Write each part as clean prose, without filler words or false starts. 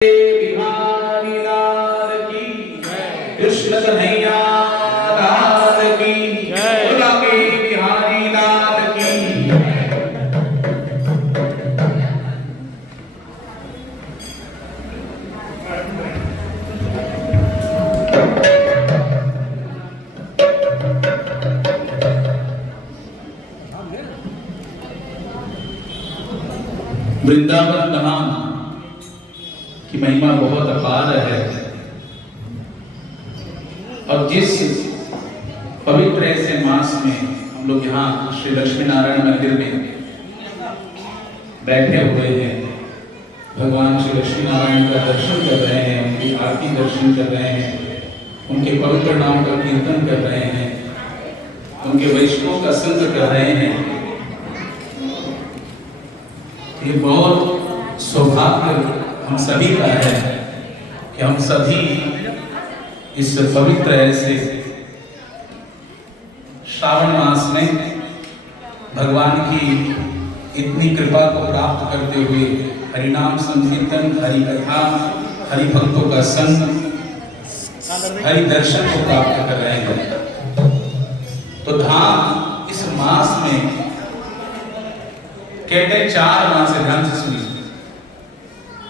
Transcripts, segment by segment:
बिहारी लाल की कृष्ण कन्हैया लाल की बोला के बिहारी लाल की। वृंदावन धाम की महिमा बहुत अपार है और जिस पवित्र ऐसे मास में हम लोग यहाँ श्री लक्ष्मी नारायण मंदिर में बैठे हुए हैं, भगवान श्री लक्ष्मी नारायण का दर्शन कर रहे हैं, उनकी आरती दर्शन कर रहे हैं, उनके पवित्र नाम का कीर्तन कर रहे हैं, उनके वैष्णव का संग कर रहे हैं। ये बहुत सौभाग्य हम सभी का है कि हम सभी इस पवित्र ऐसे श्रावण मास में भगवान की इतनी कृपा को प्राप्त करते हुए हरिनाम संकीर्तन, हरि कथा, हरि भक्तों का संग, हरि दर्शन को प्राप्त कर रहे हैं। तो धाम इस मास में कहते हैं 4 मास है, ध्यान से सुनिए,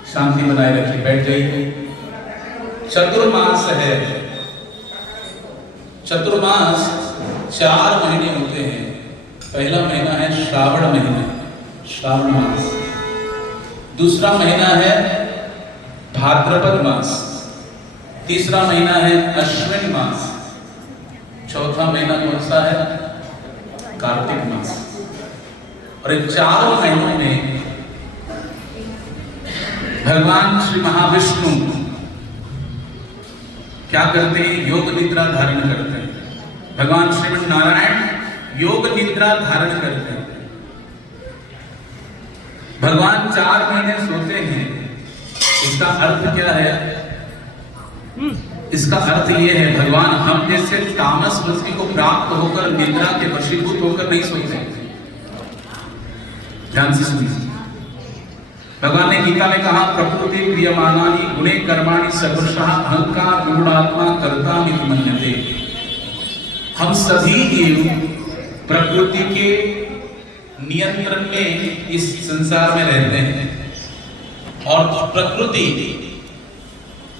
शांति बनाए रखिए, बैठ जाइए। चतुर्मास है। चतुर्मास 4 महीने होते हैं। पहला महीना है श्रावण महीना, श्रावण मास। दूसरा महीना है भाद्रपद मास। तीसरा महीना है अश्विन मास। चौथा महीना कौन सा है? कार्तिक मास। और इन 4 महीनों में भगवान श्री महाविष्णु क्या करते हैं? योग निद्रा धारण करते हैं। भगवान श्रीमन नारायण योग निद्रा धारण करते हैं। भगवान 4 महीने सोते हैं। इसका अर्थ क्या है? इसका अर्थ यह है, भगवान हम जैसे तामस बुद्धि को प्राप्त होकर निद्रा के वशीभूत होकर नहीं सोते। ध्यान से सुनिए, भगवान ने गीता में कहा, प्रकृति क्रियमाणानि गुणे कर्माणि सर्वशः अहंकार मूढ़ात्मा कर्ता इति मन्यते। हम सभी जीव प्रकृति के नियंत्रण में इस संसार में रहते हैं और प्रकृति,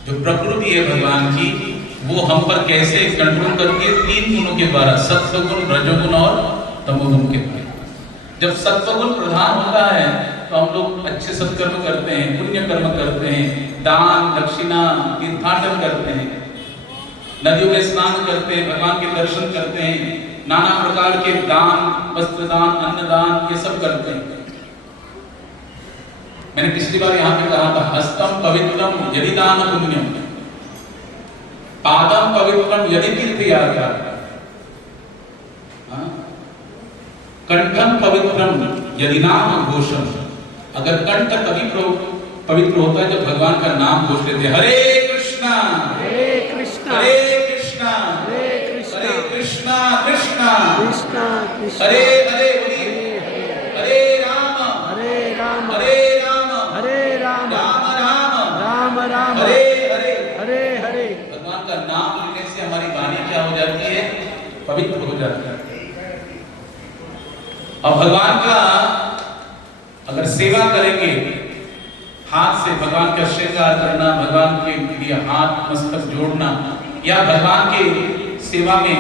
जो प्रकृति है भगवान की, वो हम पर कैसे कंट्रोल करती है? 3 गुणों के द्वारा, सत्वगुण, रजोगुण और तमोगुण के द्वारा। जब सत्वगुण प्रधान होता है तो हम लोग अच्छे सत्कर्म करते हैं, पुण्य कर्म करते हैं, दान दक्षिणा तीर्थाटन करते हैं, नदियों में स्नान करते हैं, भगवान के दर्शन करते हैं, नाना प्रकार के दान, वस्त्र दान, अन्न दान, ये सब करते हैं। मैंने पिछली बार यहाँ पे कहा था, हस्तम पवित्रम यदि दान पुण्यम, पादम पवित्रम यदि तीर्थ यात्रा, कंठम पवित्रम यदि नाम घोषम। अगर कंठ तभी पवित्र होता है जब भगवान का नाम घोष लेते हैं। हरे कृष्णा हरे कृष्णा हरे कृष्णा हरे कृष्णा हरे कृष्णा कृष्णा कृष्णा कृष्णा हरे हरे हरे राम हरे राम हरे राम हरे राम राम राम राम राम हरे हरे हरे हरे। भगवान का नाम लेने से हमारी वाणी क्या हो जाती है? पवित्र हो जाती है। और भगवान का अगर सेवा करेंगे, हाथ से भगवान का श्रृंगार करना, भगवान के लिए हाथ मस्तक जोड़ना, या भगवान के सेवा में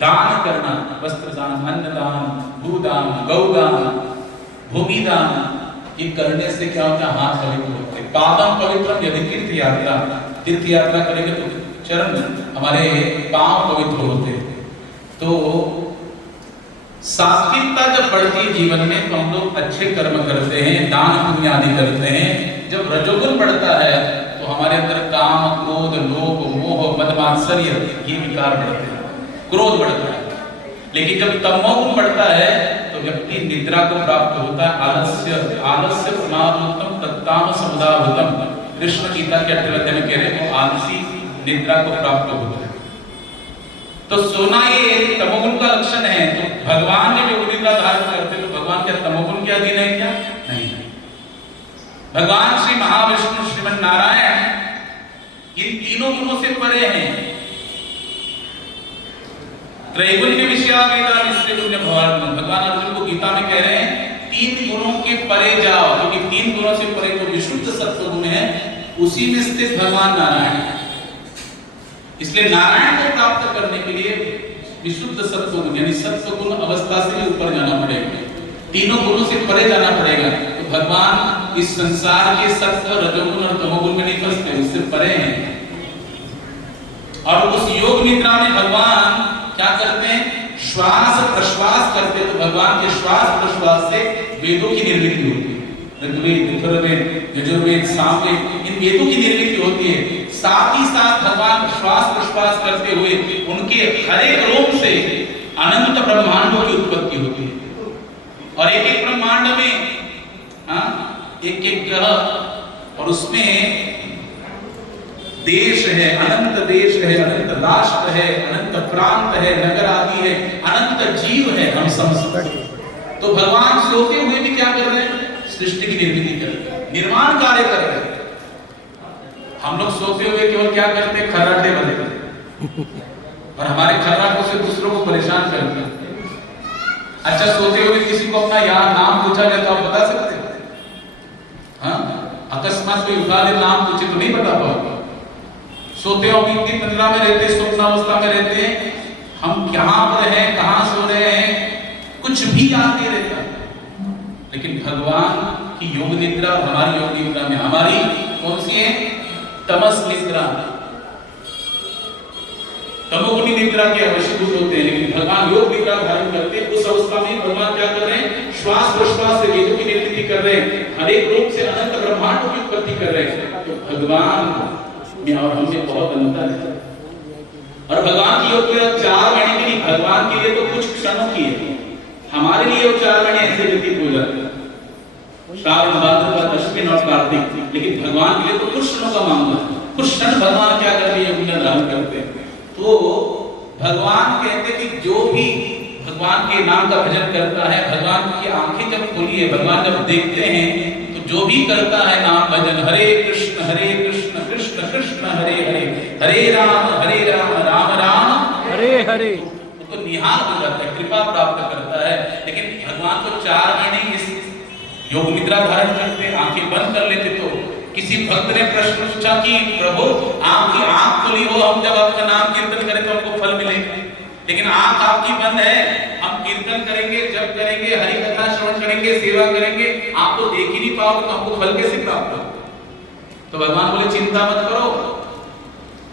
दान करना, वस्त्र दान, अन्न दान, भूदान, गौदान, भूमि दान, ये करने से क्या होता है? हाथ पवित्र होते हैं। पादम पवित्रम यदि तीर्थ यात्रा, तीर्थ यात्रा करेंगे तो चरण, हमारे पांव पवित्र होते हैं। तो सात्विकता जब बढ़ती है जीवन में तो हम लोग अच्छे कर्म करते हैं, दान पुण्य आदि करते हैं। जब रजोगुण बढ़ता है तो हमारे अंदर काम, क्रोध, लोभ, मोह, मद मात्सर्य, ये विकार बढ़ते हैं, क्रोध बढ़ता है। लेकिन जब तमोगुण बढ़ता है तो व्यक्ति निद्रा को प्राप्त होता है। आलस्य प्रमादोत्तम तत्तामस समुदाभूतम, कृष्ण गीता के 8वें अध्याय में कह रहे हैं, आलसी निद्रा को प्राप्त होता है। तो सोना ये तमोगुण का लक्षण है। तो भगवान जब योग निद्रा धारण करते तो भगवान क्या तमोगुण के अधीन है क्या? नहीं। भगवान श्री महाविष्णु श्रीमन नारायण इन तीनों गुणों से परे हैं। त्रैगुण्य विषया वेदा निश्चय भगवान अर्जुन को गीता में कह रहे हैं तीन गुणों के परे जाओ, क्योंकि तीन गुणों से परे जो विशुद्ध सत्व गुण है उसी में स्थित भगवान नारायण है। इसलिए नारायण को प्राप्त करने के लिए विशुद्ध सत्व गुण यानी सत्व गुण अवस्था से भी ऊपर जाना पड़ेगा, तीनों गुणों से परे जाना पड़ेगा। तो भगवान इस संसार के सत्व रजोगुण और तमोगुण में नहीं फंसते, उससे परे हैं। और उस योग निद्रा में भगवान क्या करते हैं, श्वास प्रश्वास करते, तो भगवान के श्वास प्रश्वास से वेदों की निर्मिति होती है। ऋग्वेद, अथर्ववेद, यजुर्वेद, सामवेद, इन वेदों की निर्मिति होती है। साथ ही साथ भगवान श्वास प्रश्वास करते हुए उनके हर एक रोम से अनंत ब्रह्मांडों की उत्पत्ति होती है। और एक एक ब्रह्मांड में एक एक ग्रह, और उसमें देश है, अनंत देश है, अनंत राष्ट्र है, अनंत प्रांत है, नगर आदि है, अनंत जीव है, हम समझते। तो भगवान सोते हुए भी क्या कर रहे हैं, सृष्टि की निर्मिति कर रहे हैं, निर्माण कार्य कर रहे हैं। हम लोग सोते हुए केवल क्या करते हैं, खर्राटे बनते हैं और हमारे खर्राटों से दूसरों को परेशान करते हैं। अच्छा, सोते हुए किसी को अपना यहाँ नाम पूछा जाए तो आप बता सकते हैं? अकस्मात कोई उठा दे नाम पूछे तो नहीं बता पाओगे। सोते हो कितनी निद्रा में रहते, स्वप्नावस्था में रहते हैं, हम कहां पर हैं, कहां सो रहे हैं, कुछ भी याद नहीं रहता। लेकिन भगवान की योग निद्रा और हमारी योग निद्रा में, हमारी कौन सी है, तमस निद्रा, तमोगुणी निद्रा के अवश्यभूत होते हैं। लेकिन भगवान योग निद्रा धारण करते हैं, उस अवस्था में भगवान क्या कर रहे हैं, श्वास प्रश्वास से वेदों की निर्मिति कर रहे हैं, हर एक रूप से अनंत ब्रह्मांडों की उत्पत्ति कर रहे हैं। तो भगवान और हमसे बहुत अंतर है। और भगवान की योग के 4 महीने के लिए, भगवान के लिए तो कुछ क्षणों की है, हमारे लिए वो 4 महीने ऐसे व्यतीत हो जाते हैं, श्रावण, भाद्रपद, अश्विन और कार्तिक। लेकिन भगवान के लिए तो कुछ क्षणों का मामला है, कुछ क्षण भगवान क्या करते हैं, योग धारण करते हैं। तो भगवान कहते हैं कि जो भी भगवान के नाम का भजन करता है, भगवान की आंखें जब खुली है, भगवान जब देखते हैं, तो जो भी करता है नाम भजन, हरे कृष्ण कृष्ण कृष्ण हरे हरे, हरे राम राम राम हरे हरे, तो निहाल हो जाता है, कृपा प्राप्त करता है। लेकिन भगवान को 4 महीने इस योग निद्रा धारण करते, आंखें बंद कर लेते। तो किसी भक्त ने प्रश्न पूछा कि प्रभु आपकी आंख खुली हो, हम जब आपका नाम कीर्तन करें तो हमको फल मिलेगा, लेकिन आंख आपकी बंद है, हम कीर्तन करेंगे, जप करेंगे, हरि कथा श्रवण करेंगे, सेवा करेंगे, आप तो देख ही नहीं पाओगे, तो हमको फल कैसे प्राप्त होगा? तो भगवान बोले चिंता मत करो,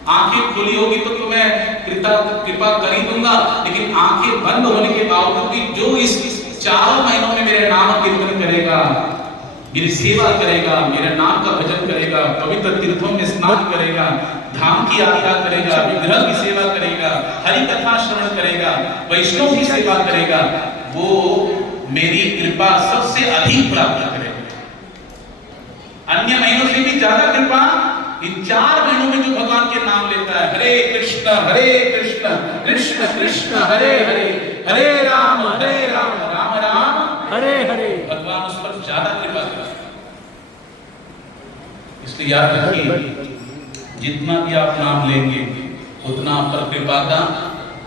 आंखें खुली होगी तो तुम्हें कृपा कर ही दूंगा। लेकिन आंखें बंद होने के बावजूद भी जो इस 4 महीनों में मेरे नाम कीर्तन करेगा, मेरी सेवा करेगा, मेरे नाम का भजन करेगा, पवित्र तीर्थों में स्नान करेगा, धाम की यात्रा करेगा, विग्रह की सेवा करेगा, हरि कथा श्रवण करेगा, वैष्णव की सेवा करेगा, वो मेरी कृपा सबसे अधिक प्राप्त करेगा। अन्य महीनों से भी ज्यादा कृपा इन 4 महीनों में जो भगवान के नाम लेता है, हरे कृष्ण कृष्ण कृष्ण हरे हरे, हरे राम राम राम हरे हरे, भगवान उस पर ज्यादा कृपा करता है। इसलिए याद रखिए, जितना भी आप नाम लेंगे उतना आप पर कृपा का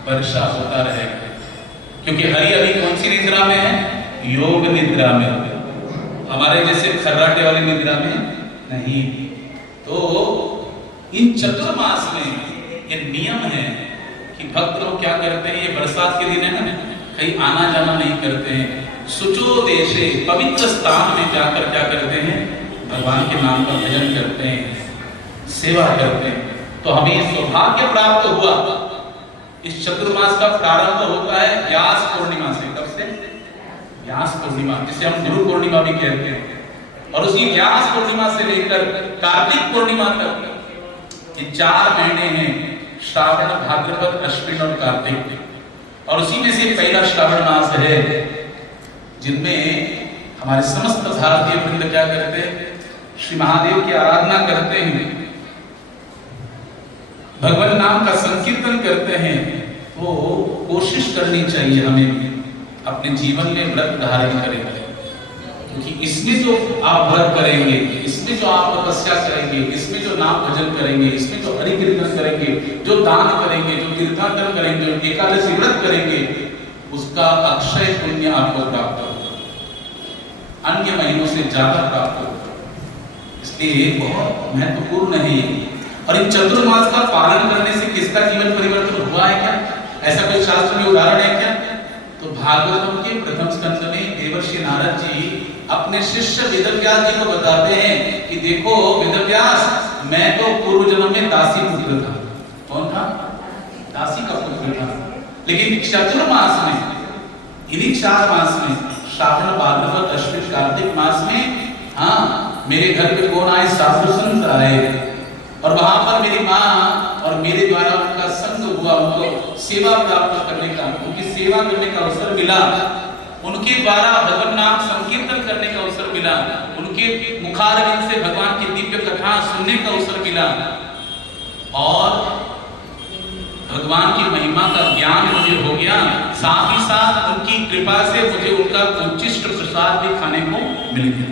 वर्षा होता रहेगा। क्योंकि हरि अभी कौन सी निद्रा में है, योग निद्रा में, हमारे जैसे खर्राटे वाली निद्रा में नहीं। तो इन चतुर्मास में ये नियम है कि भक्त लोग क्या करते हैं, ये बरसात के दिन है ना, कहीं आना जाना नहीं करते हैं, सुचो देशे पवित्र स्थान में जाकर क्या करते हैं, भगवान के नाम का भजन करते हैं, सेवा करते हैं। तो हमें ये सौभाग्य प्राप्त हुआ। इस चतुर्मास का प्रारंभ होता है व्यास पूर्णिमा से। कब से? व्यास पूर्णिमा, जिसे हम गुरु पूर्णिमा भी कहते हैं। और उसी व्यास पूर्णिमा से लेकर कार्तिक पूर्णिमा तक ये 4 महीने हैं, श्रावण, भाद्रपद, अश्विन और कार्तिक। और उसी में से पहला श्रावण मास है, जिनमें हमारे समस्त भारतीय वृंद क्या करते हैं, श्री महादेव की आराधना करते हैं, भगवान नाम का संकीर्तन करते हैं। तो कोशिश करनी चाहिए हमें अपने जीवन में व्रत धारण करें। क्योंकि इसमें जो आप व्रत करेंगे, इसमें जो आप तपस्या करेंगे, इसमें जो नाम भजन करेंगे, इसमें जो हरि कीर्तन करेंगे, जो दान करेंगे, जो तीर्थाटन करेंगे, जो एकादशी व्रत करेंगे, उसका अक्षय पुण्य आपको प्राप्त होगा, अन्य महीनों से ज्यादा प्राप्त होगा। इसलिए बहुत महत्वपूर्ण है। और इन चतुर्मास का पालन करने से किसका जीवन परिवर्तन हुआ है क्या? ऐसा कोई शास्त्र में उदाहरण है क्या? तो भागवतम के प्रथम स्कंद में देवर्षि नारद जी अपने शिष्य वेदव्यास जी को बताते हैं कि देखो वेदव्यास, मैं तो पूर्व जन्म में दासी पुत्र था। कौन था? दासी का पुत्र था। लेकिन चतुर्मास में, इन्हीं 4 मास में, श्रावण भाद्रपद अश्विन कार्तिक मास में, हाँ, मेरे घर पे कौन आए? साधु संत आए, और वहां पर मेरी माँ और मेरे द्वारा उनका संग हुआ, उनको सेवा प्राप्त करने का, उनकी सेवा करने का अवसर मिला, उनके द्वारा भगवान नाम संकीर्तन करने का अवसर मिला, उनके मुखारविंद से भगवान की दिव्य कथा सुनने का अवसर मिला, और भगवान की महिमा का ज्ञान मुझे हो गया। साथ ही साथ उनकी कृपा से मुझे उनका उच्चिष्ट प्रसाद भी खाने को मिल गया।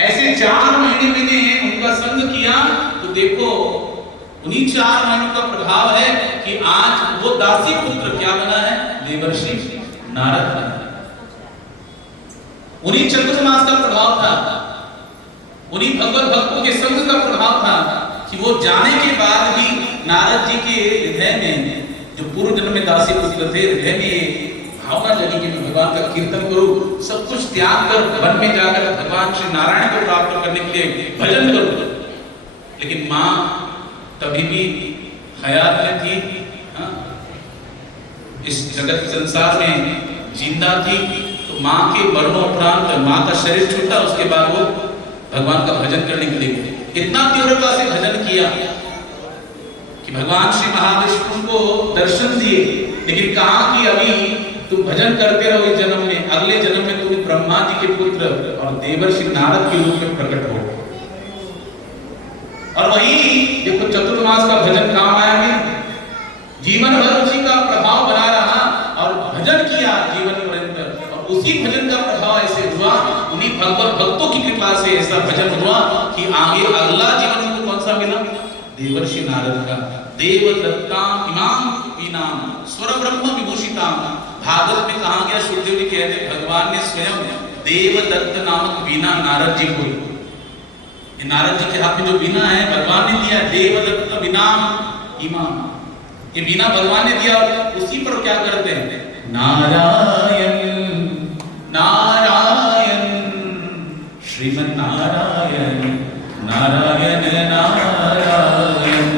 ऐसे 4 महीने मैंने उनका संग किया, तो देखो उन्हीं 4 महीनों का प्रभाव है कि आज वो दासी पुत्र क्या बना है? देवर्षि नारद बना। उन्हीं चतुर्मास का प्रभाव था, उन्हीं भगवत भक्तों के संग का प्रभाव था कि वो जाने के बाद भी नारद जी के हृदय में, जो पूर्व जन्म में दासी पुत्र थे, हृदय में भावना जगी कि मैं भगवान का कीर्तन करूं, सब कुछ त्याग कर वन में जाकर भगवान श्री नारायण को प्राप्त करने के लिए भजन करूं। लेकिन माँ तभी भी हयात में थी, हाँ? इस जगत संसार में जिंदा थी। तो माँ के मरणोपरांत माँ का शरीर छूटा, उसके बाद वो भगवान का भजन करने के लिए इतना तीव्रता से भजन किया कि भगवान श्री महाविष्णु को दर्शन दिए, लेकिन कहा कि अभी तुम भजन करते रहो इस जन्म में, अगले जन्म में तुम ब्रह्मा जी के पुत्र और देवर्षि नारद के रूप में प्रकट हो। और वही देखो चतुर्मास का भजन काम आया है, जीवन भर उसी का प्रभाव बना रहा और भजन किया जीवन पर्यंत, और उसी भजन का प्रभाव ऐसे हुआ, उन्हीं भगवत भक्तों की कृपा से ऐसा भजन हुआ कि आगे अगला जीवन उनको कौन सा मिला? देवर्षि नारद का। देवदत्ता इमाम वीणाम स्वर ब्रह्म विभूषिताम। भागवत में कहा गया, सुखदेव जी कहते भगवान ने स्वयं देवदत्त नामक वीणा नारद जी को, नारद जी के हाथ में जो वीणा है भगवान ने दिया, देवदत्त वीणाम इमाम, ये वीणा भगवान ने दिया। उसी पर क्या करते हैं? नारायण नारायण श्रीमन नारायण नारायण नारायण नारायण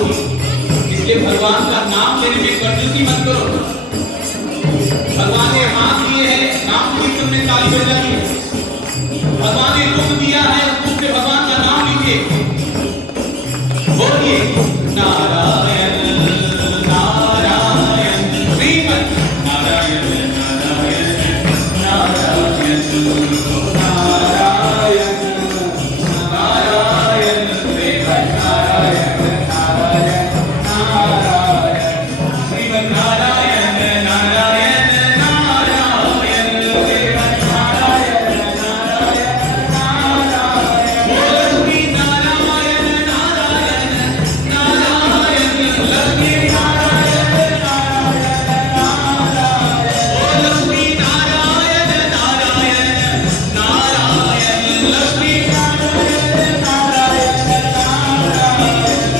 होगी। इसलिए भगवान का नाम लेने में कंजूसी मत करो। भगवान ने हाथ दिए हैं, नाम की तुमने ताली बजाई है। भगवान ने दुख दिया है, उस दुख से भगवान का नाम लीजिए। बोलिए नारायण नारायण श्रीमन नारायण नारायण नारायण नारायण नारायण श्रीमन नारायण नारायण नारायण श्रीमन नारायण नारायण नारायण श्रीमन नारायण नारायण नारायण बोलो श्री नारायण नारायण नारायण लक्ष्मी नारायण नारायण नारायण बोलो श्री नारायण नारायण नारायण लक्ष्मी नारायण नारायण नारायण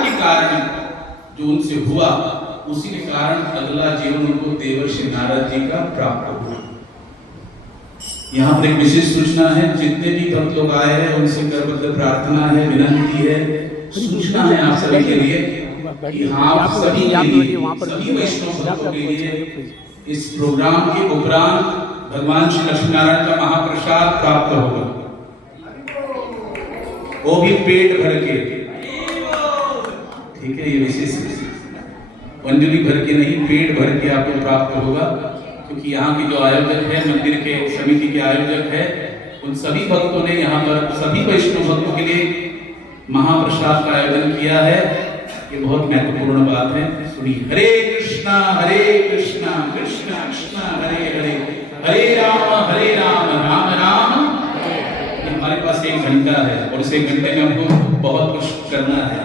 के कारण जो उनसे हुआ, उसी के कारण अगला जीवन उनको देवर्षि नारद जी का प्राप्त हुआ। यहाँ पर एक विशेष सूचना है, जितने भी भक्त लोग आए हैं उनसे करबद्ध प्रार्थना है, विनंती है, सूचना है आप सभी के लिए कि आप सभी के लिए, सभी वैष्णव भक्तों के लिए इस प्रोग्राम के उपरांत भगवान श्री लक्ष्मी नारायण का महाप्रसाद प्राप्त होगा, वो भी पेट भर के। ठीक है, ये विशेष अंजलि भर के नहीं, पेट भर के आपको प्राप्त होगा, क्योंकि यहाँ के जो आयोजक है, मंदिर के समिति के आयोजक है, उन सभी भक्तों ने यहाँ पर सभी वैष्णव भक्तों के लिए महाप्रसाद का आयोजन किया है। ये बहुत महत्वपूर्ण बात है, सुनिए। हरे कृष्णा कृष्णा कृष्णा हरे हरे, हरे राम राम राम। हमारे पास 1 घंटा है और इस 1 घंटे में हमको बहुत कुछ करना है।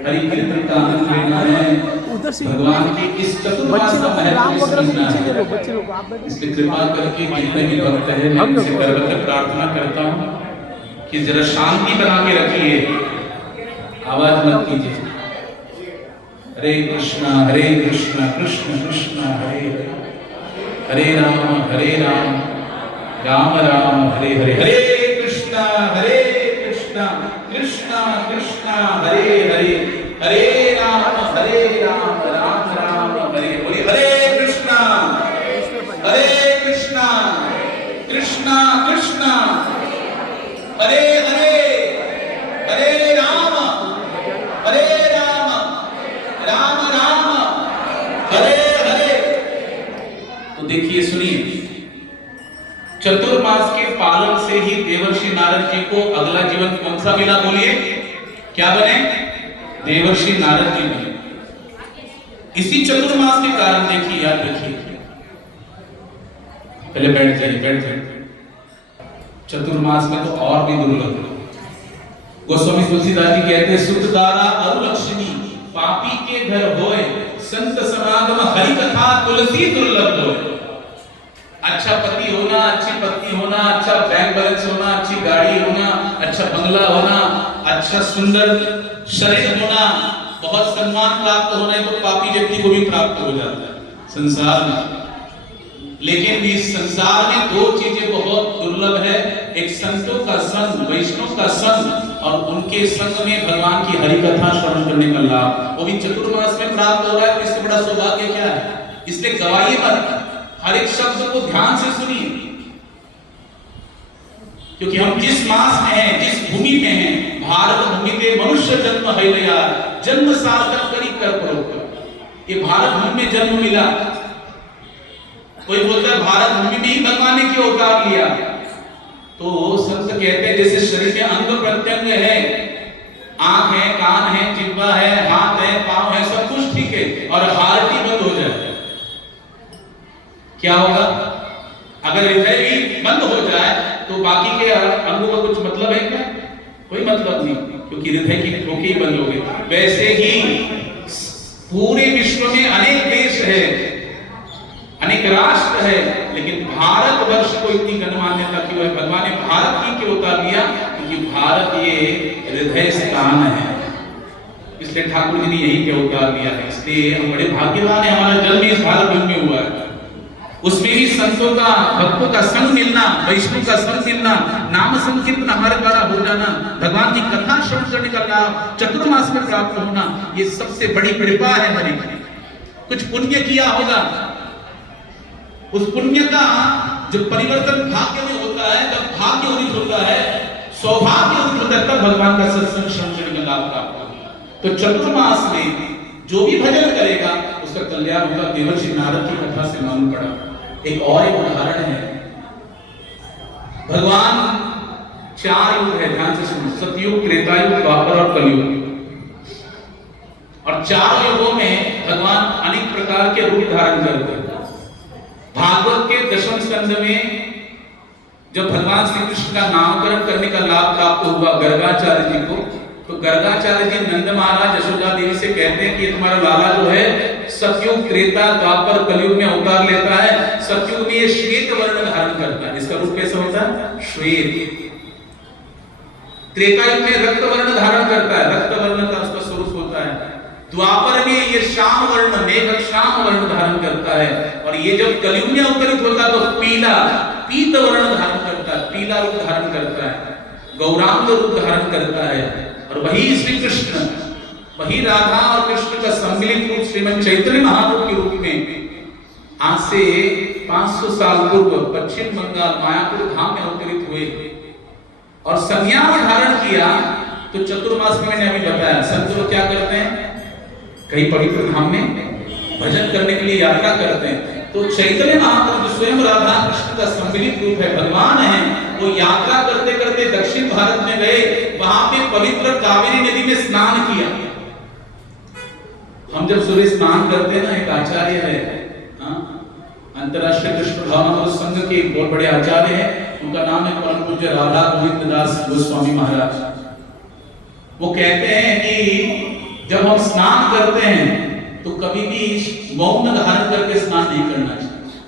हरि कीर्तन का आनंद लेना है, भगवान की इस चतुर्मास का महत्व समझना है। इसलिए कृपा करके जितने भी भक्त हैं, मैं उनसे करबद्ध प्रार्थना करता हूँ कि जरा शांति बना के रखिए, आवाज मत कीजिए। हरे कृष्णा कृष्ण कृष्ण हरे हरे, हरे राम राम राम हरे हरे, हरे कृष्णा कृष्ण कृष्ण हरे हरे, हरे राम राम राम हरे हरे, हरे कृष्णा कृष्ण कृष्ण हरे हरे, हरे राम राम राम हरे हरे। तो देखिए, सुनिए, चतुर्मास के पालन से ही देवर्षि नारद जी को अगला जीवन कौन सा मिला? बोलिए, क्या बने? देवर्षि नारद जी बने। इसी चतुर्मास के कारण देखिए, याद रखिए, पहले बैठ जाइए। चतुर्मास में तो और भी दुर्लभ है। गोस्वामी तुलसीदास जी कहते हैं, सुख दारा और लक्ष्मी पापी के घर होए, संत समागम हरि कथा तुलसी दुर्लभ होए। अच्छा पति होना, अच्छी पत्नी होना, अच्छा बैंक बैलेंस होना, अच्छी गाड़ी होना, अच्छा बंगला होना, अच्छा सुंदर शरीर होना, बहुत सम्मान प्राप्त होना, तो पापी व्यक्ति को भी प्राप्त हो जाता है संसार में। लेकिन इस संसार में 2 चीजें बहुत दुर्लभ है, एक संतों का संग, वैष्णव का संग, और उनके संग में भगवान की हरि कथा श्रवण करने का लाभ, वो भी चतुर्मास में प्राप्त हो रहा है। इससे बड़ा सौभाग्य क्या है? इसलिए गवाइए मत, हर एक शब्द को ध्यान से सुनिए, क्योंकि हम जिस मास में हैं, जिस भूमि में हैं, भारत भूमि के मनुष्य जन्म है यार, जन्म सार्थक करी कर परोपकार। ये भारत भूमि में जन्म मिला। कोई बोलता है भारत भूमि में ही भगवान ने क्यों अवतार लिया? तो संत कहते हैं, जैसे शरीर में अंग प्रत्यंग है, आंख है, कान है, जिह्वा है, हाथ है, पांव है, सब कुछ ठीक है, और हार्ट ही बंद हो जाए, क्या होगा? अगर हृदय भी बंद हो जाए तो बाकी के अंगों का कुछ मतलब है क्या? कोई मतलब नहीं, क्योंकि हृदय की ठोके ही बंद हो गई। वैसे ही पूरे विश्व में अनेक देश है, अनेक राष्ट्र है, लेकिन भारतवर्ष को इतनी गणमान्यता क्यों है? भगवान ने भारत ही क्यों उतार लिया? क्योंकि भारत ये हृदय स्थान है, इसलिए ठाकुर जी ने यही क्यों उतार लिया है। इसलिए हम बड़े भाग्यवान है, हमारा जन्म इस भारत भूमि में हुआ है। उसमें भी संतों का, भक्तों का संग मिलना, वैष्णव का संग मिलना, नाम संकीर्तन हमारे द्वारा हो जाना, भगवान की कथा श्रवण करने का लाभ चतुर्मास में प्राप्त होना, ये सबसे बड़ी कृपा है हमारी। कुछ पुण्य किया होगा, उस पुण्य का जो परिवर्तन भाग्य में होता है, जब भाग्य उदित होता है, सौभाग्य उदित होता है, तब भगवान का सत्संग श्रवण करने का लाभ प्राप्त होगा। तो चतुर्मास में जो भी भजन करेगा उसका कल्याण होगा। देवर्षि नारद की कथा से मालूम पड़ा। एक और एक उदाहरण है, भगवान 4 युग है, ध्यान से सुनो, सतयुग, त्रेतायुग, द्वापर और कलयुग। और 4 युगों में भगवान अनेक प्रकार के रूप धारण करते हैं। भागवत के 10वें स्कंद में जब भगवान श्री कृष्ण का नामकरण करने का लाभ प्राप्त हुआ गर्गाचार्य जी को, तो गर्गाचार्य जी नंद महाराज यशोदा देवी से कहते हैं कि तुम्हारा लाला जो है सतयुग, त्रेता, द्वापर, कलयुग में अवतार लेता है। सतयुग में ये श्वेत वर्ण धारण करता है, इसका रूप कैसा होता है? श्वेत। त्रेता युग में रक्त वर्ण धारण करता है, रक्त वर्ण का उसका स्वरूप द्वापर में ये श्याम वर्ण, मेघ श्याम वर्ण धारण करता है, और ये जब कलयुग में अवतरित होता है तो पीला पीत वर्ण धारण करता है, पीला रूप धारण करता है, गौरांग रूप धारण करता है। और वही श्री कृष्ण, वही राधा और कृष्ण का सम्मिलित रूप श्रीमद चैतन्य महाप्रभु के रूप में आज से 500 साल पूर्व पश्चिम बंगाल मायापुर धाम में अवतरित हुए और संन्यास धारण किया। तो चतुर्मास में मैंने अभी बताया संत लोग क्या करते हैं, कई पवित्र धाम में भजन करने के लिए यात्रा करते हैं। तो चैतन्य महाप्रभु जो स्वयं राधा कृष्ण का सम्मिलित रूप है, भगवान है, वो यात्रा करते करते दक्षिण भारत में गए, वहां पे पवित्र कावेरी नदी में स्नान किया। हम जब सूर्य स्नान करते हैं ना, एक आचार्य है अंतरराष्ट्रीय कृष्ण भावनामृत संघ के एक बहुत बड़े आचार्य हैं, उनका नाम है परम पूज्य राधा गोविंद दास गोस्वामी महाराज। वो कहते हैं कि जब हम स्नान करते हैं तो कभी भी मौन धारण करके स्नान नहीं करना चाहिए,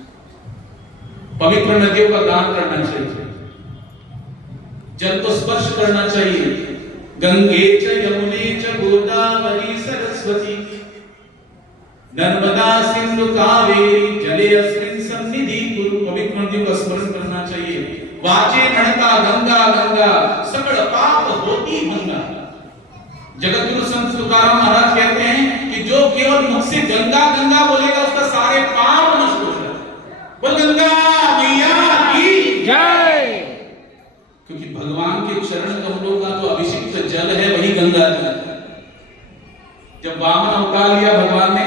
पवित्र नदियों का दान करना चाहिए, जल को स्पर्श करना चाहिए। गंगे च यमुने च गोदावरी सरस्वती नर्मदा सिंधु कावेरी जले अस्मिन् सन्निधि कुरु। पवित्र नदियों का स्मरण करना चाहिए। वाचे नड़का गंगा गंगा सकल पाप होती गंगा। जगत गुरु संत तुकाराम महाराज कहते हैं कि जो केवल मुख से गंगा गंगा बोलेगा उसका सारे पाप नष्ट हो जाएंगे। बोल गंगा मैया की जय। क्योंकि भगवान के चरण कमलों का जो अभिषिक्त जल है वही गंगा जल। जब वामन अवतार लिया भगवान ने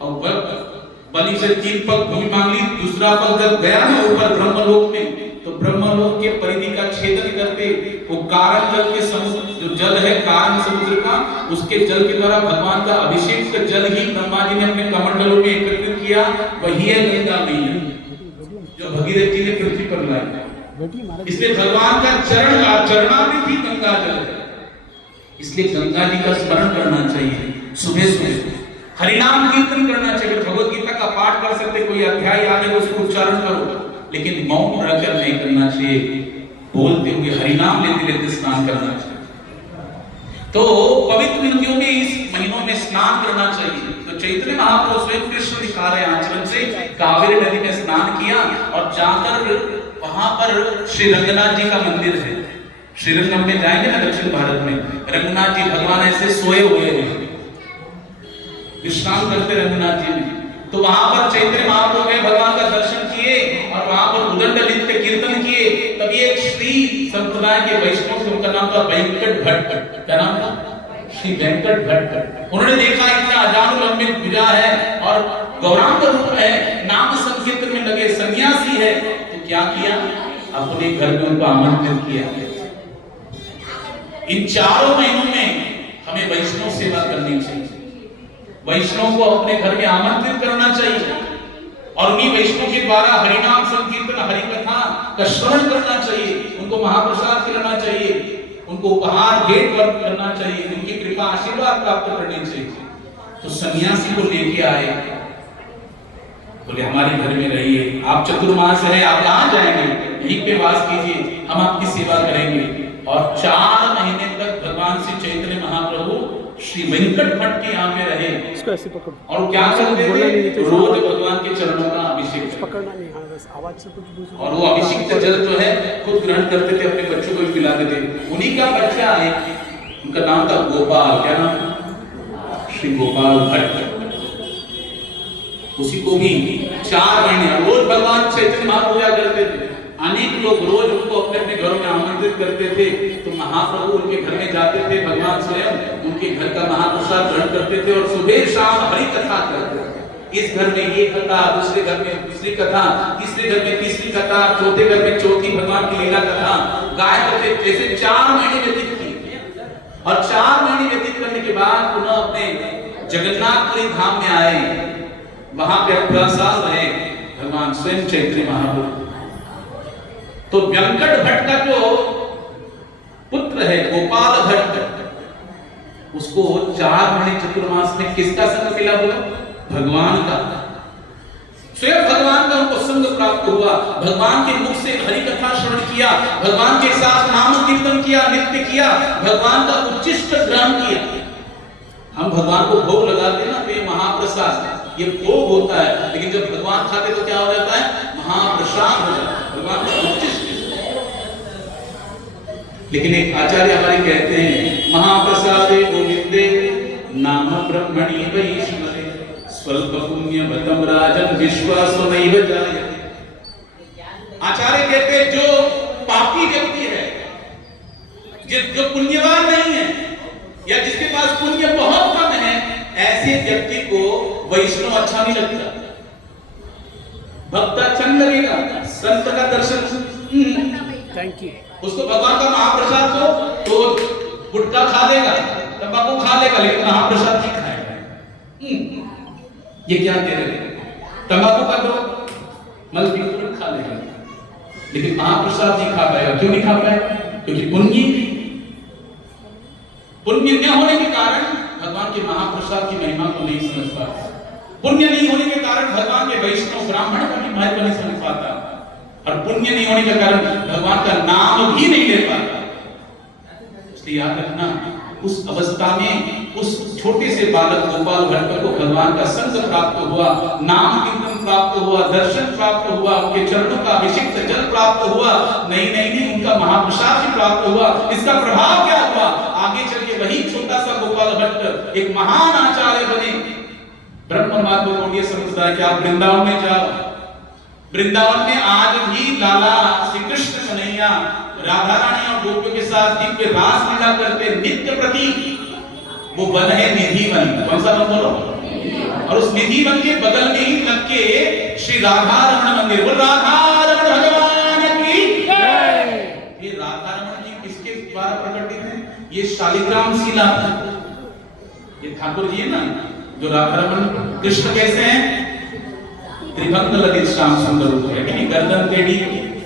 और बलि से 3 पग भूमि मांग ली, दूसरा पग जब गया ना ऊपर ब्रह्मलोक में, तो ब्रह्मलोक के परिधि का छेदन करते वो कारण जल के समुद्र जो जल है कारण समुद्र का, उसके जल के द्वारा भगवान का अभिषेक का जल ही ब्रह्मा जी ने अपने कमंडलों में एकत्रित किया। वही है गंगा मैया जो भगीरथ जी ने पृथ्वी पर लाई। इसलिए भगवान का चरणामृत ही गंगा जल है। इसलिए गंगा जी का स्मरण करना चाहिए। सुबह सुबह हरिनाम कीर्तन करना चाहिए। भगवत गीता का पाठ कर सकते, कोई अध्याय याद है उसको उच्चारण करो, लेकिन मौन रहकर नहीं करना चाहिए, बोलते हुए हरिनाम लेते लेते स्नान करना चाहिए। तो पवित्र नदियों में इस महीनों में स्नान करना चाहिए। तो चैतन्य महाप्रभु स्वयं कृष्ण दिखा रहे आचरण से कावेरी नदी में स्नान किया और जाकर वहां पर श्री रंगनाथ जी का मंदिर है। श्रीरंगम में जाएंगे ना दक्षिण भारत में, रंगनाथ जी भगवान ऐसे सोए हुए हैं, विश्राम करते रंगनाथ जी में। तो वहां पर चैतन्य महाप्रभु ने भगवान का दर्शन किए और वहां पर उदंड नृत्य कीर्तन किए। तभी एक श्री संप्रदाय के वैष्णव थे, उनका नाम था वेंकट भट्ट। क्या नाम था? श्री वेंकट भट्ट। उन्होंने देखा इतना अजानुलंबित पूजा है और गौरांग रूप है, नाम संकीर्तन में लगे, सन्यासी है, तो क्या किया, अपने घर में उनको आमंत्रित किया। इन 4 महीनों में हमें वैष्णव सेवा करनी चाहिए, वैष्णव को अपने घर में आमंत्रित करना चाहिए और उन्हीं वैष्णव के द्वारा हरिनाम संकीर्तन हरि कथा का श्रवण करना चाहिए, उनको महाप्रसाद खिलाना चाहिए, उनको उपहार भेंट करना चाहिए, उनकी कृपा आशीर्वाद प्राप्त करनी चाहिए। तो सन्यासी को लेके आए, बोले हमारे घर में रहिए, आप चतुर्मास है, आप यहाँ जाएंगे, यहीं पे वास कीजिए, हम आपकी सेवा करेंगे। और 4 महीने तक भगवान श्री चैतन्य महाप्रभु श्री वेंकट भट्ट के यहाँ पे रहे। इसको ऐसे पकड़ो। और क्या करते थे, रोज भगवान के चरणों का अभिषेक पकड़ना नहीं, हाँ बस आवाज से कुछ। और वो अभिषेक जल जो है खुद ग्रहण करते थे, अपने बच्चों को भी पिलाते थे। उन्हीं का बच्चा है, उनका नाम था गोपाल। क्या नाम? श्री गोपाल भट्ट। उसी को भी 4 महीने रोज भगवान चैतन्य महाप्रभु करते थे। अनेक लोग रोज उनको अपने अपने घरों में आमंत्रित करते थे, तो महाप्रभु उनके घर में जाते थे, भगवान स्वयं उनके घर का महाप्रसाद ग्रहण करते थे और सुबह शाम हरि कथा करते थे। इस घर में ये कथा, दूसरे घर में दूसरी कथा, तीसरे घर में तीसरी कथा, चौथे घर में चौथी भगवान की लीला कथा गाय करते। जैसे 4 महीने व्यतीत किए और 4 महीने व्यतीत करने के बाद पुनः अपने जगन्नाथपुरी धाम में आए। वहां पे 18 साल रहे भगवान स्वयं चैतन्य महाप्रभु। तो वेंकट भट्ट का जो पुत्र है गोपाल भट्ट, उसको 4 महीने चतुर्मास में किसका संग मिला? बोला भगवान का। स्वयं भगवान का उनको संग प्राप्त हुआ। भगवान के मुख से हरि कथा श्रवण किया, भगवान के साथ नाम कीर्तन किया, नृत्य किया, भगवान का उच्चिष्ट ग्रहण किया। हम हम भगवान को भोग लगाते हैं ना, तो ये महाप्रसाद, ये भोग होता है, लेकिन जब भगवान खाते तो क्या हो जाता है? महाप्रसाद हो जाता है, भगवान का उच्चिष्ट। लेकिन एक आचार्य हमारे कहते हैं, महाप्रसादे गोविंदे नाम ब्रह्मणि वैष्णवे स्वल्प पुण्यवतम राजन विश्वासो नैव जायते। आचार्य कहते हैं जो पापी व्यक्ति है, जो पुण्यवान नहीं है, या जिसके पास पुण्य बहुत कम है, ऐसे व्यक्ति को वैष्णव अच्छा नहीं लगता, भक्त अच्छा नहीं लगेगा, संत का दर्शन थैंक यू। उसको भगवान का महाप्रसाद दो तो गुटखा खा लेगा, तंबाकू खा लेगा, लेकिन महाप्रसाद नहीं खाएगा। ये क्या दे रहे हैं? तंबाकू का दो मल्टीपुल खा लेगा, लेकिन महाप्रसाद नहीं खा पाएगा। क्यों नहीं खा पाएगा? क्योंकि पुण्य न होने के कारण भगवान के महाप्रसाद की महिमा को नहीं समझ पाता। पुण्य नहीं होने के कारण भगवान के वैष्णव ब्राह्मण का भी महत्व नहीं समझ पाता, और पुण्य नहीं होने के कारण भगवान का नाम भी नहीं ले पाता। इसलिए याद रखना, उस अवस्था में उस छोटे से बालक गोपाल भट्ट को भगवान का संग प्राप्त हुआ, नाम कीर्तन प्राप्त हुआ, दर्शन प्राप्त हुआ, उनके चरणों का अभिषिक्त जल प्राप्त हुआ, नहीं उनका महाप्रसाद भी प्राप्त हुआ। इसका प्रभाव क्या हुआ? आगे चल के वही छोटा सा गोपाल भट्ट एक महान आचार्य बने। ब्रह्म मार्ग गौड़ीय संप्रदाय के आप वृंदावन में जाओ, वृंदावन में आज भी लाला श्री कृष्ण कन्हैया राधा रानी और गोपियों के साथ दिव्य रास लीला करते, नित्य प्रतीक वो वन है निधि वन। कौन सा वन बोलो? और उस निधि वन के बगल में ही लग के श्री राधा रमण मंदिर, वो राधा रमण भगवान की जय। ये राधा रमण जी किसके द्वारा प्रकटित है? ये शालिग्राम शिला, ये ठाकुर जी है ना जो राधा रमण। कृष्ण कैसे हैं? त्रिभंग ललित श्याम सुंदर रूप है, यानी गर्दन टेढ़ी,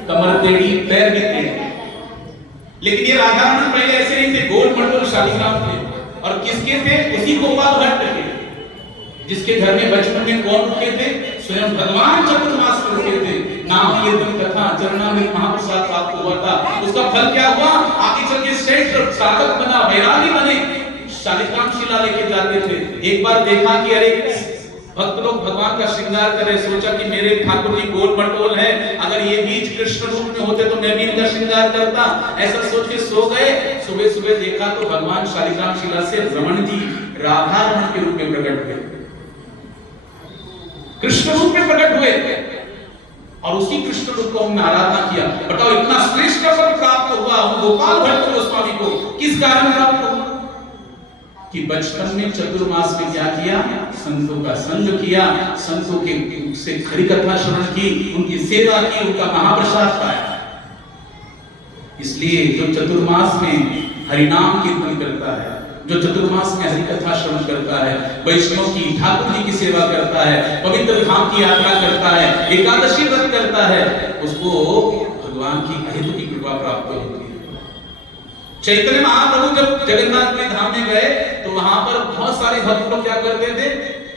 कमर टेढ़ी, पैर भी टेढ़े। लेकिन ये राधा रमण पहले ऐसे नहीं थे, गोल मटोल शालिग्राम थे। और किसके थे? उसी गोपाल भट्ट के, जिसके घर में बचपन में कौन रुके थे? स्वयं भगवान चतुर्मास में रुके थे। नाम कीर्तन कथा चरणामृत महाप्रसाद प्राप्त हुआ था। उसका फल क्या हुआ? आगे चल के श्रेष्ठ साधक बना, वैरागी बने, शालिग्राम शिला लेके जाते थे। एक बार देखा कि अरे भक्त लोग भगवान का श्रृंगार करे, सोचा कि मेरे ठाकुर जी गोल मटोल है, अगर ये बीच कृष्ण रूप में होते तो मैं भी इनका श्रृंगार करता, ऐसा सोच के सो गए। सुबह सुबह देखा तो भगवान शालिग्राम शिला से रमण जी राधा रमण के रूप में प्रकट हुए, कृष्ण रूप में प्रकट हुए, और उसी कृष्ण रूप को हमने आराधना किया। बताओ इतना श्रेष्ठ पद प्राप्त हुआ उन गोपाल भट्ट गोस्वामी को, किस कारण प्राप्त हुआ? कि बचपन में चतुर्मास में क्या किया? संतों का संग किया, संतों के से हरि कथा श्रवण की, उनकी सेवा की, उनका महाप्रसाद पाया। इसलिए जो चतुर्मास में हरिनाम कीर्तन करता है, जो चतुर्मास में हरि कथा श्रवण करता है, वैष्णव की ठाकुर जी की सेवा करता है, पवित्र धाम की यात्रा करता है, एकादशी व्रत करता है, उसको भगवान की अहित की कृपा प्राप्त होती है। चैतन्य महाप्रभु जब जगन्नाथपुरी धाम में गए तो वहां पर बहुत सारे भक्त लोग क्या करते थे?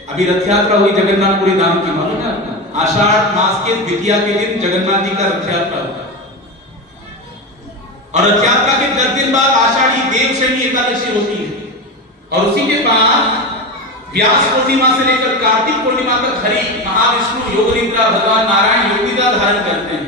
अभी रथ यात्रा हुई जगन्नाथपुरी धाम की, मालूम है आपको? आषाढ़ मास के द्वितीया के दिन जगन्नाथ जी का रथ यात्रा हुआ, और रथ यात्रा के 10 दिन बाद आषाढ़ी देवशयनी एकादशी होती है, और उसी के बाद व्यास पूर्णिमा से लेकर कार्तिक पूर्णिमा तक हरि महाविष्णु योग निद्रा भगवान नारायण योग निद्रा धारण करते हैं।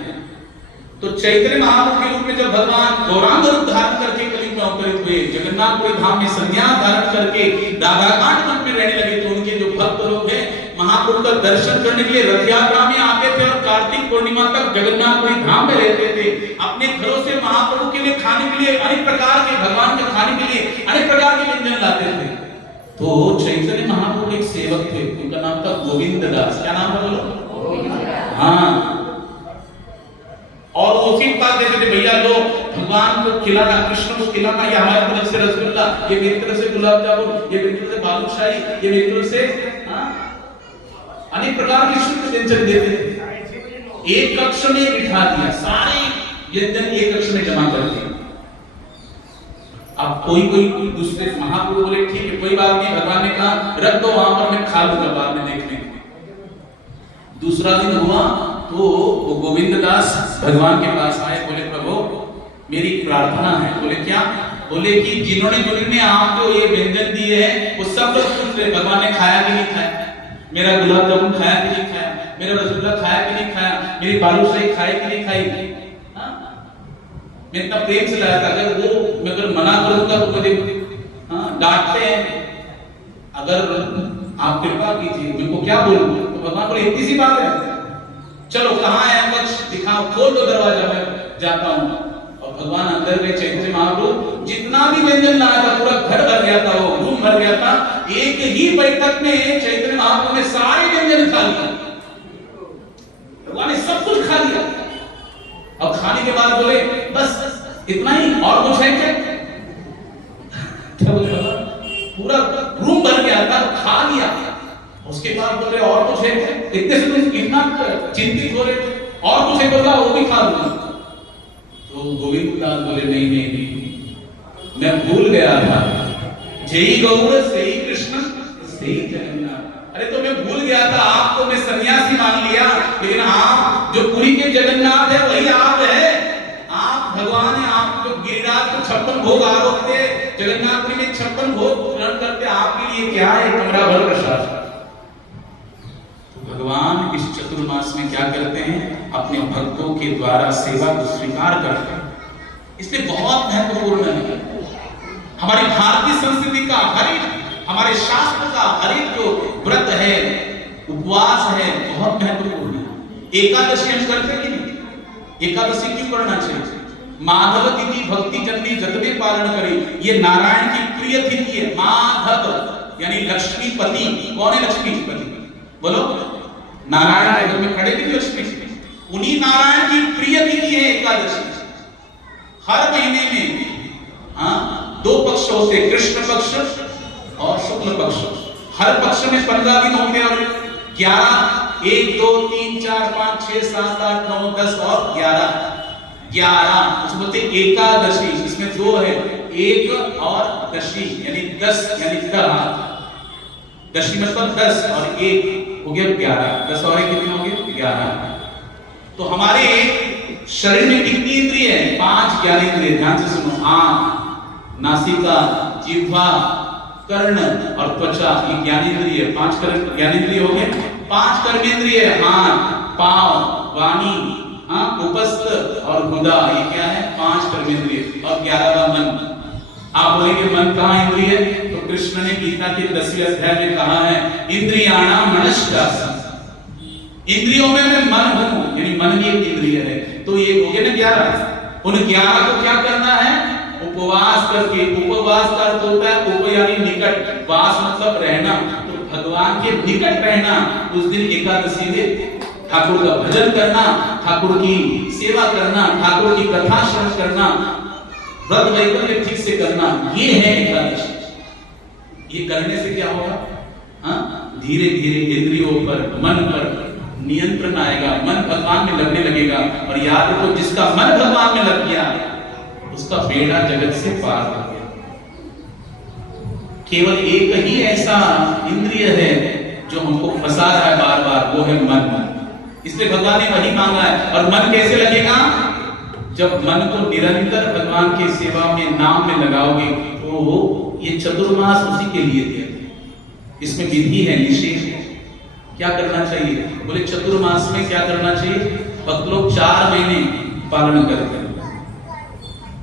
तो चैतन्य महाप्रभु के रूप में जब भगवान गौरांग रूप धारण करके कलियुग में अवतरित हुए, जगन्नाथपुरी धाम में संन्यास धारण करके राधाकांत वन में रहने लगे, तो उनके जो भक्त लोग हैं महाप्रभु का दर्शन करने के लिए रथ यात्रा में आते थे, और कार्तिक पूर्णिमा तक जगन्नाथपुरी धाम में रहते थे। अपने घरों से महाप्रभु के लिए खाने के लिए अनेक प्रकार के, भगवान के खाने के लिए अनेक प्रकार के व्यंजन लाते थे। तो चैतन्य महाप्रभु एक सेवक थे, उनका नाम था गोविंद दास। क्या नाम था बोलो? हाँ, और उसी बात देते थे, भैया लो भगवान को खिलाना, कृष्ण को खिलाना, ये हमारी तरफ से रसगुल्ला, ये मेरी तरफ से गुलाब जामुन, ये मेरी तरफ से बालूशाही, ये मेरी तरफ से अनेक प्रकार के शुद्ध व्यंजन देते थे। एक कक्ष में बिठा दिया, सारे व्यंजन एक कक्ष में जमा कर दिए। अब कोई दूसरे महाप्रभु बोले ठीक है कोई बात नहीं, भगवान ने कहा रख दो वहां पर, मैं खा लूंगा बाद में देख लेंगे। दूसरा दिन हुआ तो वो गोविंद दास भगवान के पास आए, बोले प्रभु मेरी प्रार्थना है। बोले क्या? बोले कि जिन्होंने जिन्होंने आपको ये व्यंजन दिए हैं वो सब लोग पूछ रहे भगवान ने खाया कि नहीं खाया, मेरा गुलाब जामुन खाया कि नहीं खाया, मेरा रसगुल्ला खाया कि नहीं खाया, मेरी बालूशाही खाई कि नहीं खाई। हाँ? मैं इतना प्रेम से लाया था, अगर वो मैं अगर मना करूंगा तो मुझे डांटते हैं। अगर आप कृपा कीजिए, मेरे को क्या बोलूं, तो भगवान बोले इतनी सी बात है, चलो कहाँ है पक्ष दिखाओ, खोल दो दरवाजा, मैं जाता हूँ। और भगवान अंदर में चैतन्य महाप्रभु जितना भी व्यंजन लाया था पूरा घर भर गया था, वो रूम भर गया था। एक ही बैठक में चैतन्य महाप्रभु ने सारे व्यंजन खा लिया, भगवान ने सब कुछ खा लिया। अब खाने के बाद बोले बस इतना ही, और कुछ है क्या? पूरा रूम भर गया था, खा लिया। उसके बाद बोले और कुछ है क्या? इतने से तुम कितना चिंतित हो रहे थे, और कुछ है बोला वो भी खा लूंगा। तो गोविंद दास बोले नहीं नहीं नहीं, मैं भूल गया था, जय गौर सही कृष्ण सही जगन्नाथ। अरे तो मैं भूल गया था, आपको मैं सन्यासी मान लिया, लेकिन आप जो पुरी के जगन्नाथ है वही आप है, आप भगवान है। आप जो गिरिराज को 56 भोग आरोपते, जगन्नाथ में 56 भोग ग्रहण करते, आपके लिए क्या है कमरा भर प्रसाद। भगवान इस चतुर्मास में क्या करते हैं, अपने भक्तों के द्वारा सेवा को स्वीकार करते हैं। इसलिए बहुत महत्वपूर्ण है। हमारी भारतीय संस्कृति का हर एक, हमारे शास्त्र का हर एक जो व्रत है, उपवास है, बहुत महत्वपूर्ण है। एकादशी हम करते कि नहीं? एकादशी क्यों करना चाहिए? माधव तिथि भक्ति जननी जतने पालन करे, ये नारायण की प्रिय तिथि है। माधव यानी लक्ष्मीपति। कौन है लक्ष्मीपति? बोलो नारायण। अगर में खड़े भी लक्ष्मी, उन्हीं नारायण की प्रिय तिथि है एकादशी। हर महीने में 2 पक्ष होते, कृष्ण पक्ष और शुक्ल पक्ष। हर पक्ष में 15 दिन होते हैं, और 11 1 2 3 4 5 6 7 8 9 10 और 11 उसको बोलते एकादशी। इसमें 2 है, एक और दशी यानी 10 यानी 10। दशी मतलब 10 और 1 हो गया 11, 10 और 1 कितने हो गए? 11। तो हमारे शरीर में कितनी इंद्रिय है? 5 ज्ञानेंद्रिय। ध्यान से सुनो, आंख, नासिका, जिह्वा, कर्ण और त्वचा, ये ज्ञानेंद्रिय। 5 ज्ञानेंद्रिय हो गए। 5 कर्मेंद्रिय, हाथ, पांव, वाणी, उपस्थ और गुदा, ये क्या है? 5 कर्मेंद्रिय। और 11वां मन। आप बोलेंगे मन कहाँ इंद्रिय है? तो कृष्ण ने गीता के 10वें अध्याय में कहा है, इंद्रियाणाम मनश्चासि। इंद्रियों में मैं मन हूं, यानी मन भी एक इंद्रिय है। तो ये हो गए ना 11। उन 11 को क्या करना है? उपवास करके। उपवास का अर्थ होता है उप यानी निकट, वास मतलब रहना। तो भगवान के निकट रहना। उस दिन एकादशी में ठाकुर का भजन करना, ठाकुर की सेवा करना, ठाकुर की कथा श्रवण करना, व्रत वैकल्य ठीक से करना, ये है एकादशी। ये करने से क्या होगा? धीरे धीरे इंद्रियों पर, मन पर नियंत्रण आएगा, मन भगवान में लगने लगेगा। और याद रखो, जिसका मन भगवान में लग गया उसका बेड़ा जगत से पार हो गया। केवल एक ही ऐसा इंद्रिय है जो हमको फंसा रहा है बार बार, वो है मन। इसलिए भगवान ने वही मांगा है। और मन कैसे लगेगा? जब मन को निरंतर भगवान की सेवा में, नाम में लगाओगे। तो ये चतुर्मास उसी के लिए दिया। इसमें विधि है, निषेध है। क्या करना चाहिए? बोले चतुर्मास में क्या करना चाहिए? भक्त लोग 4 महीने पालन करते हैं।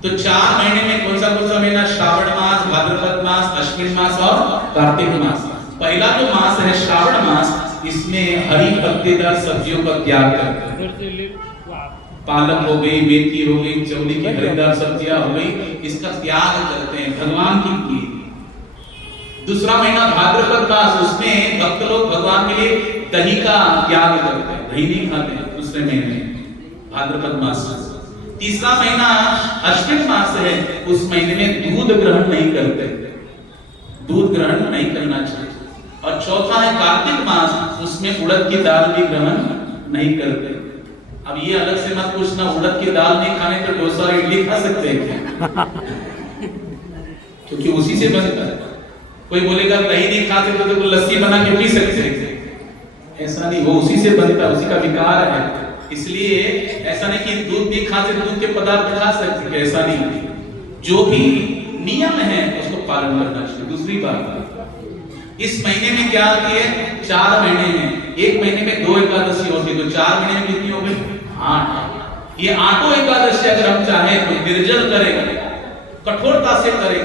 तो 4 महीने में कौन सा महीना? श्रावण मास, भाद्रपद मास, अश्विन मास और कार्तिक मास। पहला जो मास है श्रावण मास, इसमें हरी पत्तेदार सब्जियों का त्याग करते हैं। पालक हो गई, मेथी हो गई, चौली की हरीदार सब्जियां हो गई, इसका त्याग करते हैं भगवान की प्रीति। दूसरा महीना भाद्रपद मास, उसमें भक्त लोग भगवान के लिए दही का त्याग करते हैं, दही नहीं खाते हैं दूसरे महीने भाद्रपद मास। तीसरा महीना अश्विन मास है, उस महीने में दूध ग्रहण नहीं करते, दूध ग्रहण नहीं करना चाहिए। और चौथा है कार्तिक मास, उसमें उड़द की दाल भी ग्रहण नहीं करते। अब ये अलग से मत पूछना, उड़द की दाल नहीं खाने तो डोसा और इडली खा सकते हैं क्या? क्योंकि उसी से बनता है। कोई बोलेगा दही नहीं खा सकते तो लस्सी बना के पी सकते हैं, ऐसा नहीं, वो उसी से बनता है, उसी का विकार है। इसलिए ऐसा नहीं कि दूध नहीं खाते दूध के पदार्थ खा सकते, ऐसा नहीं। जो भी नियम है उसको पालन करना चाहिए। दूसरी बात, इस महीने में क्या आती है, 4 महीने हैं, एक महीने में 2 एकादशी होती है, तो 4 महीने में कितनी हो गई, 8। ये 8 एकादशी अगर हम चाहें तो निर्जल करें, कठोरता से करें,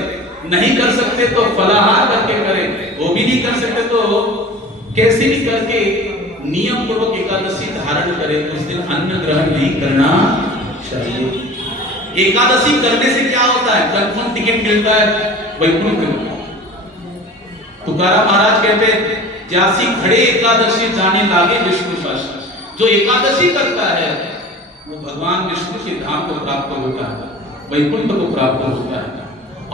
नहीं कर सकते तो फलाहार करके करें, वो भी नहीं कर सकते तो कैसे भी करके नियम पूर्वक एकादशी धारण करें। उस दिन अन्न ग्रहण नहीं करना चाहिए। एकादशी करने से क्या होता है, कंफर्म टिकट मिलता है वैकुंठ में। तुकाराम महाराज कहते जासी खड़े एकादशी जाने लागे विष्णु शासन। जो एकादशी करता है वो भगवान विष्णु के धाम को प्राप्त होता है, वैकुंठ को प्राप्त होता है।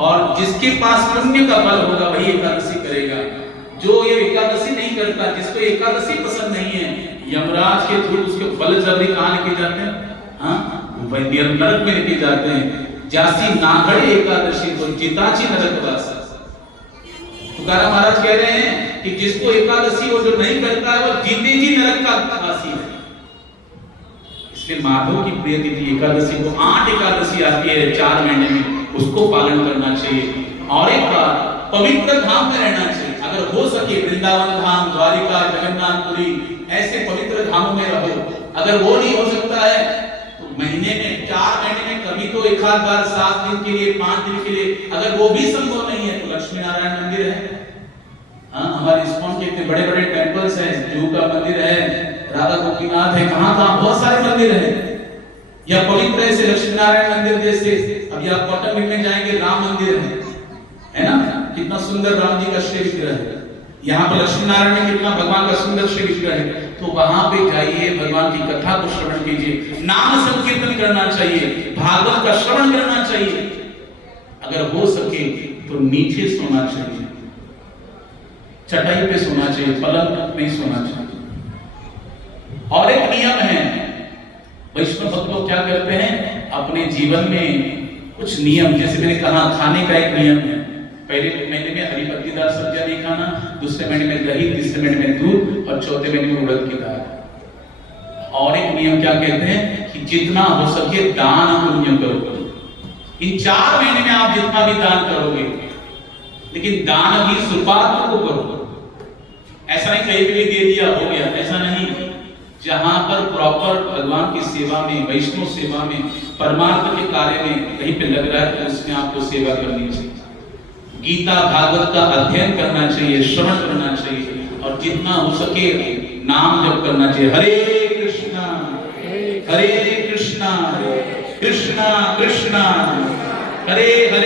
और जिसके पास पुण्य का बल होगा वही एकादशी करेगा। जो ये एकादशी नहीं करता, जिसको एकादशी पसंद नहीं है, यमराज के थ्रू उसके बल जबरी कहां लेके जाते हैं, हाँ वही नरक में लेके जाते हैं। जासी नागड़े एकादशी तो चिताची नरक वास। तुकाराम महाराज कह रहे हैं कि जिसको एकादशी वो जो नहीं करता है वो जीते जी नरक का वासी है। इसलिए माधव की प्रिय तिथि एकादशी को 8 एकादशी आती है 4 महीने में, उसको पालन करना चाहिए। और एक बात, पवित्र धाम में रहना चाहिए। अगर हो सके वृंदावन धाम, द्वारिका, जगन्नाथपुरी ऐसे पवित्र धामों में रहो। अगर वो नहीं हो सकता है तो महीने में 4 महीने में कभी तो एक आध बार 7 दिन के लिए, 5 दिन के लिए, अगर वो भी संभव नहीं है तो लक्ष्मी नारायण मंदिर है। हाँ, हमारे इस्कॉन के इतने बड़े बड़े टेम्पल्स हैं, जू का मंदिर है, राधा गोपीनाथ है, कहां कहां बहुत सारे मंदिर हैं। या पवित्र ऐसे लक्ष्मी नारायण मंदिर जैसे अभी आप कॉटन मिल में जाएंगे, राम मंदिर है ना, कितना सुंदर राम जी का श्री विग्रह है। यहाँ पर लक्ष्मी नारायण में कितना भगवान का सुंदर श्री विग्रह है। तो वहां पे जाइए, भगवान की कथा को श्रवण कीजिए, नाम संकीर्तन करना चाहिए, भागवत का श्रवण करना चाहिए। अगर हो सके तो नीचे सोना चाहिए, चटाई पे सोना चाहिए, पलंग नहीं सोना चाहिए। और एक नियम है, वैष्णव भक्त लोग क्या करते हैं अपने जीवन में कुछ नियम, जैसे मैंने कहा खाने का एक नियम है। पहले महीने में हरी पत्तीदार सब्जियां नहीं खाना, दूसरे महीने में दही, तीसरे महीने में दूध और चौथे महीने में उड़द की दाल। और एक नियम क्या कहते हैं कि जितना हो सके दान पुण्य करो। इन 4 महीने में आप जितना भी दान करोगे, लेकिन दान भी सुपात्र को करो। ऐसा नहीं कहीं भी दे दिया हो गया, ऐसा नहीं। जहां पर प्रॉपर भगवान की सेवा में, वैष्णव सेवा में, परमार्थ के कार्य में कहीं पे लग रहा है तो उसमें आपको सेवा करनी चाहिए। गीता भागवत का अध्ययन करना चाहिए, श्रवण करना चाहिए, और जितना हो सके नाम जप करना चाहिए। हरे कृष्णा कृष्णा कृष्णा कृष्णा हरे हरे।